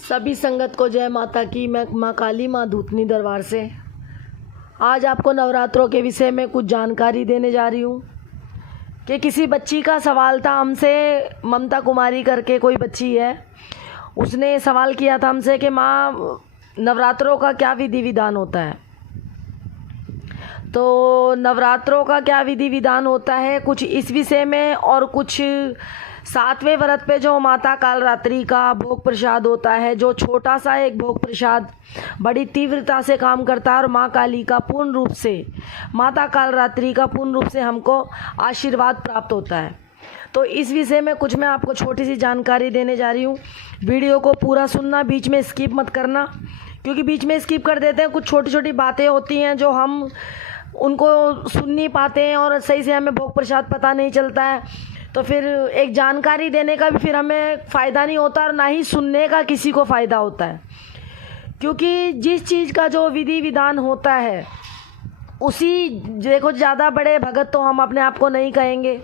सभी संगत को जय माता की। मैं माँ काली, माँ धूतनी दरबार से आज आपको नवरात्रों के विषय में कुछ जानकारी देने जा रही हूँ कि किसी बच्ची का सवाल था हमसे। ममता कुमारी करके कोई बच्ची है, उसने सवाल किया था हमसे कि माँ नवरात्रों का क्या विधि विधान होता है। तो नवरात्रों का क्या विधि विधान होता है कुछ इस विषय में, और कुछ 7वें व्रत पे जो माता कालरात्रि का भोग प्रसाद होता है, जो छोटा सा एक भोग प्रसाद बड़ी तीव्रता से काम करता है और माँ काली का पूर्ण रूप से, माता कालरात्रि का पूर्ण रूप से हमको आशीर्वाद प्राप्त होता है। तो इस विषय में कुछ मैं आपको छोटी सी जानकारी देने जा रही हूँ। वीडियो को पूरा सुनना, बीच में स्किप मत करना, क्योंकि बीच में स्किप कर देते हैं। कुछ छोटी छोटी बातें होती हैं जो हम उनको सुन नहीं पाते हैं और सही से हमें भोग प्रसाद पता नहीं चलता है, तो फिर एक जानकारी देने का भी फिर हमें फ़ायदा नहीं होता और ना ही सुनने का किसी को फ़ायदा होता है। क्योंकि जिस चीज़ का जो विधि विधान होता है उसी, देखो ज़्यादा बड़े भगत तो हम अपने आप को नहीं कहेंगे,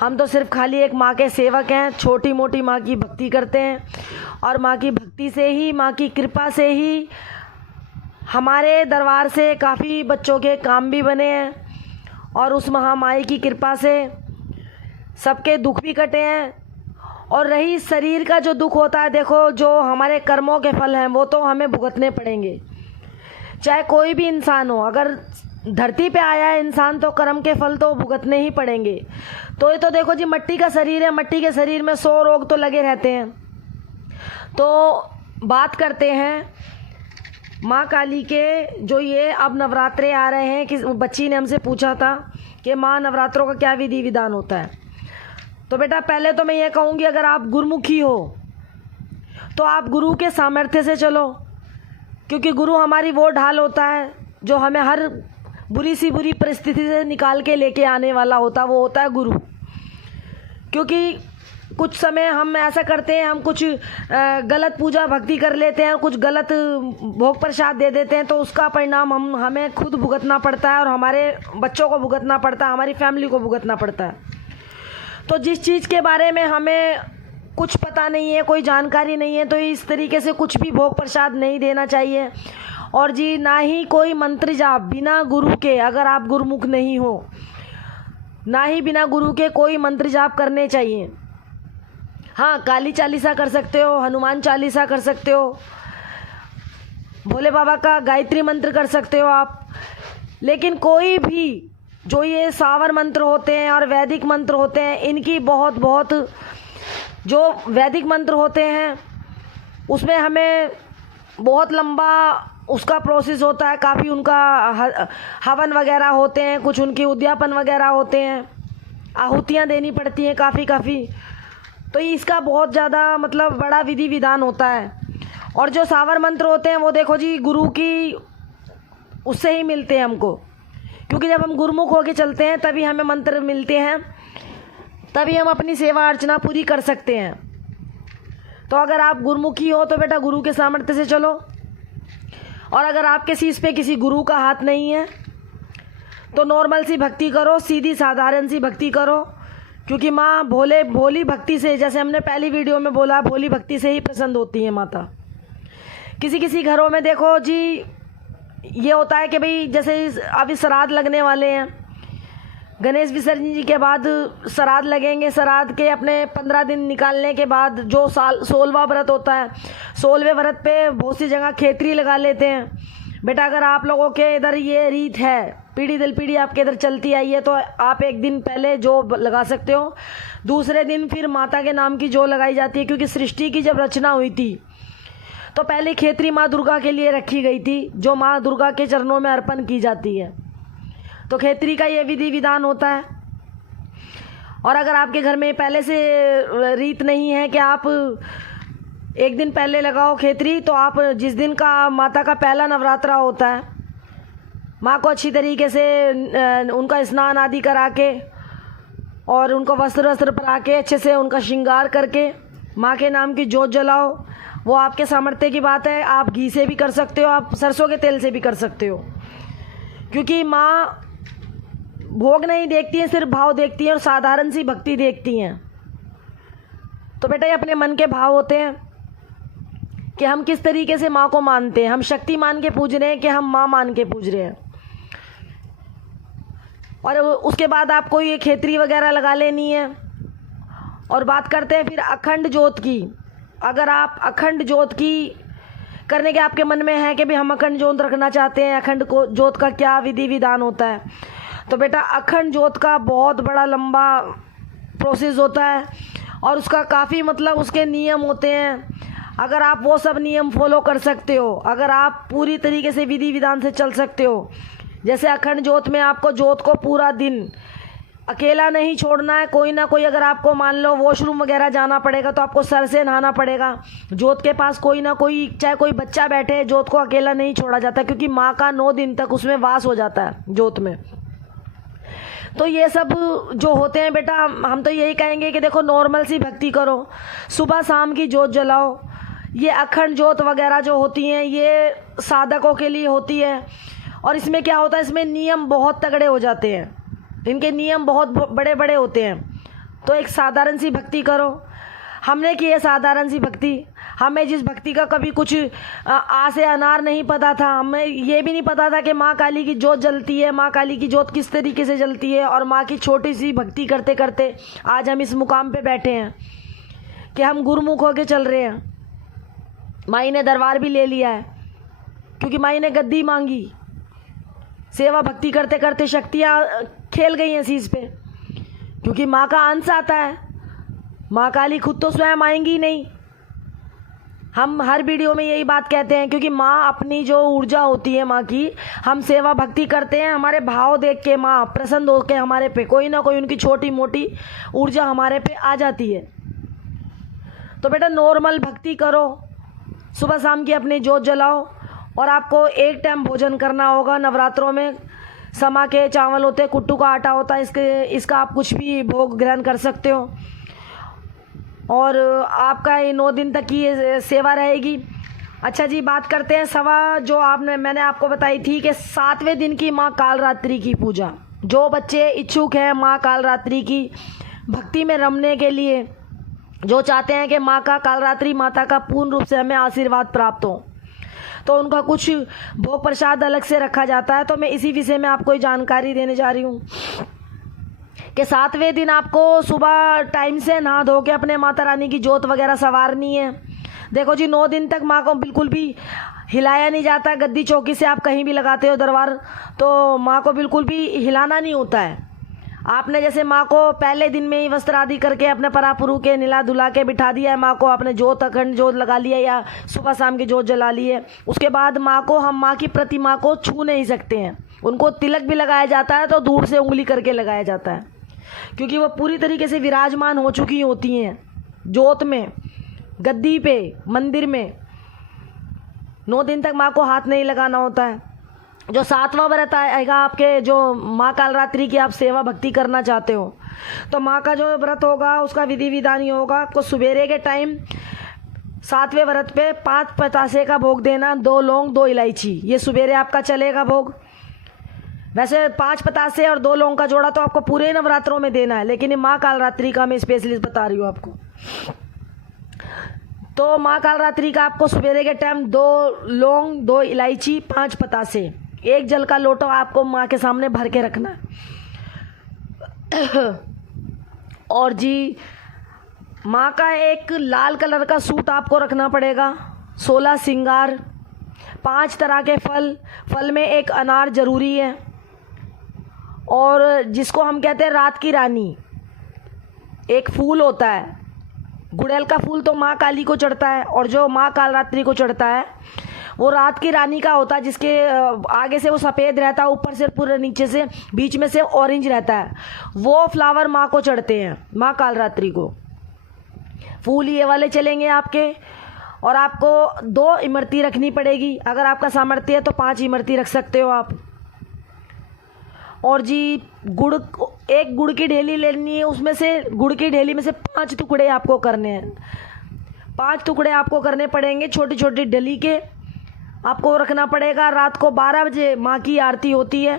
हम तो सिर्फ खाली एक माँ के सेवक हैं। छोटी मोटी माँ की भक्ति करते हैं और माँ की भक्ति से ही, माँ की कृपा से ही हमारे दरबार से काफ़ी बच्चों के काम भी बने हैं और उस महामाई की कृपा से सबके दुख भी कटे हैं। और रही शरीर का जो दुख होता है, देखो जो हमारे कर्मों के फल हैं वो तो हमें भुगतने पड़ेंगे, चाहे कोई भी इंसान हो। अगर धरती पे आया है इंसान तो कर्म के फल तो भुगतने ही पड़ेंगे। तो ये तो देखो जी, मट्टी का शरीर है, मट्टी के शरीर में 100 रोग तो लगे रहते हैं। तो बात करते हैं माँ काली के, जो ये अब नवरात्रे आ रहे हैं। कि बच्ची ने हमसे पूछा था कि माँ नवरात्रों का क्या विधि विधान होता है। तो बेटा पहले तो मैं ये कहूँगी, अगर आप गुरुमुखी हो तो आप गुरु के सामर्थ्य से चलो, क्योंकि गुरु हमारी वो ढाल होता है जो हमें हर बुरी सी बुरी परिस्थिति से निकाल के लेके आने वाला होता, वो होता है गुरु। क्योंकि कुछ समय हम ऐसा करते हैं, हम कुछ गलत पूजा भक्ति कर लेते हैं, कुछ गलत भोग प्रसाद दे देते हैं, तो उसका परिणाम हमें खुद भुगतना पड़ता है और हमारे बच्चों को भुगतना पड़ता है, हमारी फैमिली को भुगतना पड़ता है। तो जिस चीज़ के बारे में हमें कुछ पता नहीं है, कोई जानकारी नहीं है, तो इस तरीके से कुछ भी भोग प्रसाद नहीं देना चाहिए। और जी ना ही कोई मंत्र जाप बिना गुरु के, अगर आप गुरुमुख नहीं हो, ना ही बिना गुरु के कोई मंत्र जाप करने चाहिए। हाँ, काली चालीसा कर सकते हो, हनुमान चालीसा कर सकते हो, भोले बाबा का गायत्री मंत्र कर सकते हो आप, लेकिन कोई भी जो ये सावर मंत्र होते हैं और वैदिक मंत्र होते हैं, इनकी बहुत जो वैदिक मंत्र होते हैं उसमें हमें बहुत लंबा उसका प्रोसेस होता है, काफ़ी उनका हवन वगैरह होते हैं, कुछ उनके उद्यापन वगैरह होते हैं, आहुतियाँ देनी पड़ती हैं काफ़ी। तो इसका बहुत ज़्यादा मतलब बड़ा विधि विधान होता है। और जो सावर मंत्र होते हैं वो देखो जी, गुरु की उससे ही मिलते हैं हमको, क्योंकि जब हम गुरुमुख होके चलते हैं तभी हमें मंत्र मिलते हैं, तभी हम अपनी सेवा अर्चना पूरी कर सकते हैं। तो अगर आप गुरुमुखी हो तो बेटा गुरु के सामर्थ्य से चलो, और अगर आपके शीश पे किसी गुरु का हाथ नहीं है तो नॉर्मल सी भक्ति करो, सीधी साधारण सी भक्ति करो, क्योंकि माँ भोली भक्ति से, जैसे हमने पहली वीडियो में बोला, भोली भक्ति से ही प्रसन्न होती है माता। किसी घरों में देखो जी ये होता है कि भाई जैसे अभी श्राद्ध लगने वाले हैं, गणेश विसर्जन जी के बाद श्राद्ध लगेंगे। श्राद्ध के अपने 15 दिन निकालने के बाद जो 16वां व्रत होता है, 16वें व्रत पे बहुत सी जगह खेतरी लगा लेते हैं। बेटा अगर आप लोगों के इधर ये रीत है, पीढ़ी दर पीढ़ी आपके इधर चलती आई है, तो आप एक दिन पहले जो लगा सकते हो, दूसरे दिन फिर माता के नाम की जो लगाई जाती है। क्योंकि सृष्टि की जब रचना हुई थी तो पहले खेतरी माँ दुर्गा के लिए रखी गई थी, जो माँ दुर्गा के चरणों में अर्पण की जाती है। तो खेतरी का ये विधि विधान होता है। और अगर आपके घर में पहले से रीत नहीं है कि आप एक दिन पहले लगाओ खेतरी, तो आप जिस दिन का माता का पहला नवरात्रा होता है, माँ को अच्छी तरीके से उनका स्नान आदि करा के और उनको वस्त्र पहना के अच्छे से उनका श्रृंगार करके माँ के नाम की जोत जलाओ। वो आपके सामर्थ्य की बात है, आप घी से भी कर सकते हो, आप सरसों के तेल से भी कर सकते हो, क्योंकि माँ भोग नहीं देखती हैं, सिर्फ भाव देखती हैं और साधारण सी भक्ति देखती हैं। तो बेटा ये अपने मन के भाव होते हैं कि हम किस तरीके से माँ को मानते हैं। हम शक्ति मान के पूज रहे हैं कि हम माँ मान के पूज रहे हैं। और उसके बाद आपको ये खेतरी वगैरह लगा लेनी है। और बात करते हैं फिर अखंड ज्योत की। अगर आप अखंड ज्योत की करने के आपके मन में है कि भाई हम अखंड ज्योत रखना चाहते हैं, अखंड ज्योत का क्या विधि विधान होता है, तो बेटा अखंड ज्योत का बहुत बड़ा लंबा प्रोसेस होता है और उसका काफ़ी मतलब उसके नियम होते हैं। अगर आप वो सब नियम फॉलो कर सकते हो, अगर आप पूरी तरीके से विधि विधान से चल सकते हो, जैसे अखंड ज्योत में आपको ज्योत को पूरा दिन अकेला नहीं छोड़ना है। कोई ना कोई, अगर आपको मान लो वॉशरूम वगैरह जाना पड़ेगा तो आपको सर से नहाना पड़ेगा। ज्योत के पास कोई ना कोई, चाहे कोई बच्चा बैठे, ज्योत को अकेला नहीं छोड़ा जाता, क्योंकि माँ का 9 दिन तक उसमें वास हो जाता है ज्योत में। तो ये सब जो होते हैं बेटा, हम तो यही कहेंगे कि देखो नॉर्मल सी भक्ति करो, सुबह शाम की ज्योत जलाओ। ये अखंड ज्योत वगैरह जो होती हैं ये साधकों के लिए होती है। और इसमें क्या होता है, इसमें नियम बहुत तगड़े हो जाते हैं, इनके नियम बहुत बड़े बड़े होते हैं। तो एक साधारण सी भक्ति करो। हमने की है साधारण सी भक्ति। हमें जिस भक्ति का कभी कुछ आ से अनार नहीं पता था, हमें ये भी नहीं पता था कि माँ काली की जोत जलती है, माँ काली की जोत किस तरीके से जलती है। और माँ की छोटी सी भक्ति करते करते आज हम इस मुकाम पे बैठे हैं कि हम गुरुमुख होके चल रहे हैं। माई ने दरबार भी ले लिया है, क्योंकि माई ने गद्दी मांगी। सेवा भक्ति करते करते शक्तियाँ खेल गई हैं शीश पे, क्योंकि माँ का अंश आता है। माँ काली खुद तो स्वयं आएंगी नहीं। हम हर वीडियो में यही बात कहते हैं, क्योंकि माँ अपनी जो ऊर्जा होती है माँ की, हम सेवा भक्ति करते हैं, हमारे भाव देख के माँ प्रसन्न होकर हमारे पे कोई ना कोई उनकी छोटी मोटी ऊर्जा हमारे पे आ जाती है। तो बेटा नॉर्मल भक्ति करो, सुबह शाम की अपनी जोत जलाओ। और आपको एक टाइम भोजन करना होगा। नवरात्रों में समा के चावल होते हैं, कुट्टू का आटा होता है, इसका आप कुछ भी भोग ग्रहण कर सकते हो। और आपका ये 9 दिन तक की ये सेवा रहेगी। अच्छा जी, बात करते हैं सवा जो मैंने आपको बताई थी कि 7वें दिन की माँ कालरात्रि की पूजा। जो बच्चे इच्छुक हैं माँ कालरात्रि की भक्ति में रमने के लिए, जो चाहते हैं कि माँ का कालरात्रि माता का पूर्ण रूप से हमें आशीर्वाद प्राप्त हो, तो उनका कुछ भोग प्रसाद अलग से रखा जाता है। तो मैं इसी विषय में आपको जानकारी देने जा रही हूँ कि 7वें दिन आपको सुबह टाइम से नहा धो के अपने माता रानी की जोत वगैरह संवारनी है। देखो जी, 9 दिन तक माँ को बिल्कुल भी हिलाया नहीं जाता। गद्दी चौकी से आप कहीं भी लगाते हो दरबार, तो माँ को बिल्कुल भी हिलाना नहीं होता है। आपने जैसे माँ को पहले दिन में ही वस्त्र आदि करके अपने परापुरु के निला धुला के बिठा दिया है, माँ को आपने जोत अखंड जोत लगा लिया या सुबह शाम की जोत जला ली है, उसके बाद माँ को, हम माँ की प्रतिमा को छू नहीं सकते हैं। उनको तिलक भी लगाया जाता है तो दूर से उंगली करके लगाया जाता है, क्योंकि वो पूरी तरीके से विराजमान हो चुकी होती हैं जोत में, गद्दी पे, मंदिर में। 9 दिन तक माँ को हाथ नहीं लगाना होता है। जो 7वां व्रत आएगा आपके, जो माँ कालरात्रि की आप सेवा भक्ति करना चाहते हो, तो माँ का जो व्रत होगा उसका विधि विधान ही होगा। आपको सवेरे के टाइम 7वें व्रत पे 5 पतासे का भोग देना, 2 लौंग 2 इलायची, ये सवेरे आपका चलेगा भोग। वैसे 5 पतासे और 2 लौंग का जोड़ा तो आपको पूरे नवरात्रों में देना है, लेकिन ये माँ कालरात्रि का मैं स्पेशलिस्ट बता रही हूँ आपको। तो माँ कालरात्रि का आपको सवेरे के टाइम 2 लौंग 2 इलायची 5 पतासे, 1 जल का लोटा आपको माँ के सामने भर के रखना है। और जी, माँ का एक लाल कलर का सूट आपको रखना पड़ेगा, 16 श्रृंगार, 5 तरह के फल में एक अनार जरूरी है, और जिसको हम कहते हैं रात की रानी, एक फूल होता है, गुड़ैल का फूल तो माँ काली को चढ़ता है, और जो माँ कालरात्रि को चढ़ता है वो रात की रानी का होता है, जिसके आगे से वो सफ़ेद रहता है, ऊपर से पूरे नीचे से बीच में से ऑरेंज रहता है। वो फ्लावर माँ को चढ़ते हैं, माँ कालरात्रि को। फूल ये वाले चलेंगे आपके। और आपको 2 इमरती रखनी पड़ेगी, अगर आपका सामर्थ्य है तो 5 इमरती रख सकते हो आप। और जी, एक गुड़ की ढेली लेनी है, उसमें से गुड़ की ढेली में से 5 टुकड़े आपको करने हैं। 5 टुकड़े आपको करने पड़ेंगे, छोटी छोटी डली के आपको रखना पड़ेगा। रात को 12 बजे माँ की आरती होती है,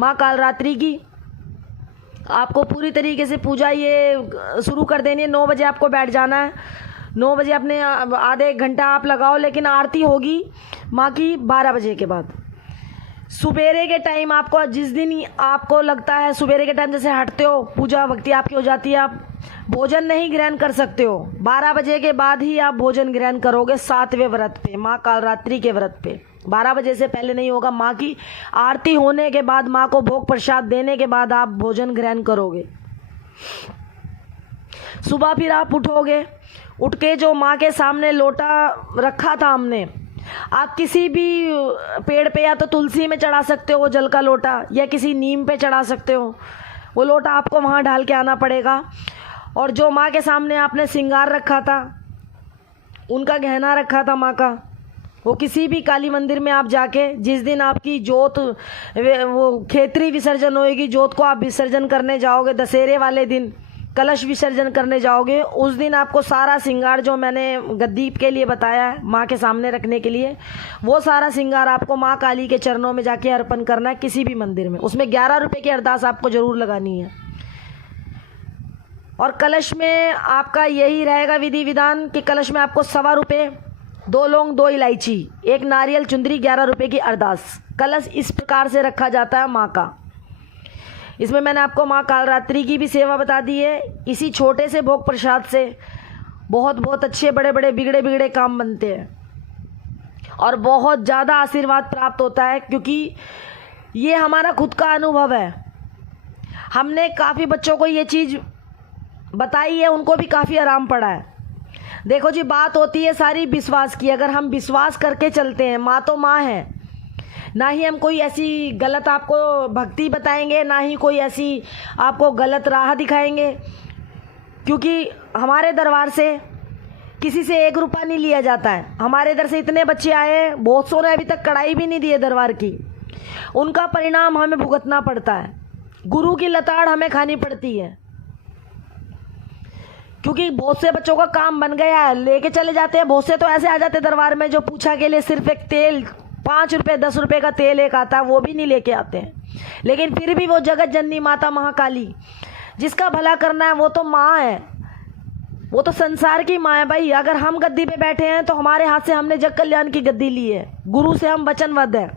माँ कालरात्रि की। आपको पूरी तरीके से पूजा ये शुरू कर देनी है। 9 बजे आपको बैठ जाना है। 9 बजे अपने आधे 1 घंटा आप लगाओ, लेकिन आरती होगी माँ की 12 बजे के बाद। सुबेरे के टाइम आपको, जिस दिन आपको लगता है सुबेरे के टाइम जैसे हटते हो, पूजा भक्ति आपकी हो जाती है, आप भोजन नहीं ग्रहण कर सकते हो। 12 बजे के बाद ही आप भोजन ग्रहण करोगे 7वें व्रत पे, माँ कालरात्रि के व्रत पे। 12 बजे से पहले नहीं होगा। माँ की आरती होने के बाद, माँ को भोग प्रसाद देने के बाद आप भोजन ग्रहण करोगे। सुबह फिर आप उठोगे, उठ के जो माँ के सामने लोटा रखा था हमने, आप किसी भी पेड़ पे या तो तुलसी में चढ़ा सकते हो वो जल का लोटा, या किसी नीम पे चढ़ा सकते हो। वो लोटा आपको वहाँ ढाल के आना पड़ेगा। और जो माँ के सामने आपने श्रृंगार रखा था, उनका गहना रखा था माँ का, वो किसी भी काली मंदिर में आप जाके, जिस दिन आपकी जोत, वो खेतरी विसर्जन होएगी, जोत को आप विसर्जन करने जाओगे, दशहरे वाले दिन कलश विसर्जन करने जाओगे, उस दिन आपको सारा श्रृंगार जो मैंने गद्दी के लिए बताया है माँ के सामने रखने के लिए, वो सारा श्रृंगार आपको माँ काली के चरणों में जाके अर्पण करना है किसी भी मंदिर में। उसमें 11 रुपये की अरदास आपको ज़रूर लगानी है। और कलश में आपका यही रहेगा विधि विधान कि कलश में आपको 1.25 रुपये, 2 लौंग, 2 इलायची, 1 नारियल चुंदरी, 11 रुपये की अरदास। कलश इस प्रकार से रखा जाता है माँ का। इसमें मैंने आपको माँ कालरात्रि की भी सेवा बता दी है। इसी छोटे से भोग प्रसाद से बहुत बहुत अच्छे बड़े बड़े बिगड़े बिगड़े काम बनते हैं और बहुत ज़्यादा आशीर्वाद प्राप्त होता है, क्योंकि ये हमारा खुद का अनुभव है। हमने काफ़ी बच्चों को ये चीज़ बताई है, उनको भी काफ़ी आराम पड़ा है। देखो जी, बात होती है सारी विश्वास की। अगर हम विश्वास करके चलते हैं, माँ तो माँ है, ना ही हम कोई ऐसी गलत आपको भक्ति बताएंगे, ना ही कोई ऐसी आपको गलत राह दिखाएंगे, क्योंकि हमारे दरबार से किसी से 1 रुपया नहीं लिया जाता है। हमारे इधर से इतने बच्चे आए, बहुत सौ ने अभी तक कड़ाई भी नहीं दी है दरबार की। उनका परिणाम हमें भुगतना पड़ता है, गुरु की लताड़ हमें खानी पड़ती है, क्योंकि बहुत से बच्चों का काम बन गया है, लेके चले जाते हैं। बहुत से तो ऐसे आ जाते हैं दरबार में जो पूछा के लिए सिर्फ एक तेल, 5 रुपये 10 रुपये का तेल एक आता है, वो भी नहीं लेके आते हैं। लेकिन फिर भी वो जगत जननी माता महाकाली, जिसका भला करना है, वो तो माँ है, वो तो संसार की माँ है भाई। अगर हम गद्दी पे बैठे हैं तो हमारे हाथ से हमने जग कल्याण की गद्दी ली है, गुरु से हम वचनबद्ध हैं,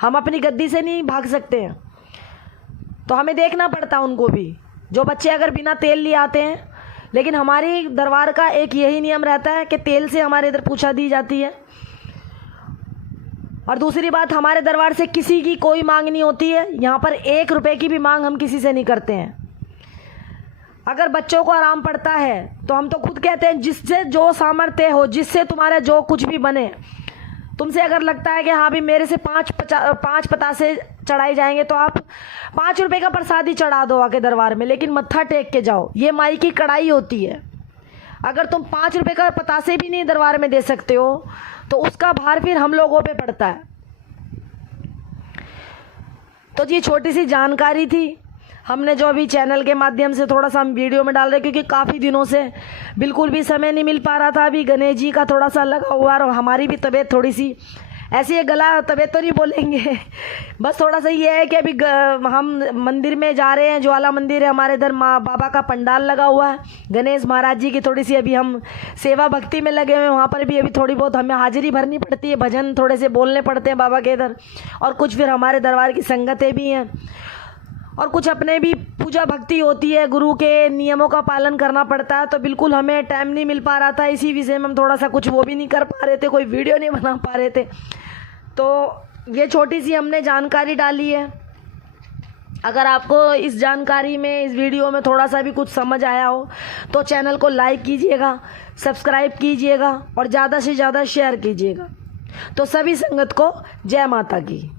हम अपनी गद्दी से नहीं भाग सकते हैं। तो हमें देखना पड़ता है उनको भी, जो बच्चे अगर बिना तेल लिए आते हैं। लेकिन हमारी दरबार का एक यही नियम रहता है कि तेल से हमारे इधर पूछा दी जाती है। और दूसरी बात, हमारे दरबार से किसी की कोई मांग नहीं होती है। यहाँ पर 1 रुपये की भी मांग हम किसी से नहीं करते हैं। अगर बच्चों को आराम पड़ता है तो हम तो खुद कहते हैं, जिससे जो सामर्थ्य हो, जिससे तुम्हारा जो कुछ भी बने। तुमसे अगर लगता है कि हाँ भी मेरे से 5 पतासे चढ़ाए जाएंगे, तो आप 5 रुपये का प्रसाद ही चढ़ा दो आके दरबार में, लेकिन मत्था टेक के जाओ। ये माई की कड़ाई होती है। अगर तुम 5 रुपये का पतासे भी नहीं दरबार में दे सकते हो, तो उसका भार फिर हम लोगों पे पड़ता है। तो जी छोटी सी जानकारी थी, हमने जो अभी चैनल के माध्यम से थोड़ा सा हम वीडियो में डाल रहे, क्योंकि काफ़ी दिनों से बिल्कुल भी समय नहीं मिल पा रहा था। अभी गणेश जी का थोड़ा सा लगा हुआ, और हमारी भी तबीयत थोड़ी सी ऐसी है, गला तबीयत तो नहीं बोलेंगे, बस थोड़ा सा ये है कि अभी हम मंदिर में जा रहे हैं, ज्वाला मंदिर है हमारे इधर, माँ बाबा का पंडाल लगा हुआ है, गणेश महाराज जी की थोड़ी सी अभी हम सेवा भक्ति में लगे हुए हैं। वहाँ पर भी अभी थोड़ी बहुत हमें हाजिरी भरनी पड़ती है, भजन थोड़े से बोलने पड़ते हैं बाबा के इधर, और कुछ फिर हमारे दरबार की संगतें भी हैं, और कुछ अपने भी पूजा भक्ति होती है, गुरु के नियमों का पालन करना पड़ता है। तो बिल्कुल हमें टाइम नहीं मिल पा रहा था, इसी विषय में हम थोड़ा सा कुछ वो भी नहीं कर पा रहे थे, कोई वीडियो नहीं बना पा रहे थे। तो ये छोटी सी हमने जानकारी डाली है। अगर आपको इस जानकारी में, इस वीडियो में थोड़ा सा भी कुछ समझ आया हो, तो चैनल को लाइक कीजिएगा, सब्सक्राइब कीजिएगा और ज़्यादा से ज़्यादा शेयर कीजिएगा। तो सभी संगत को जय माता की।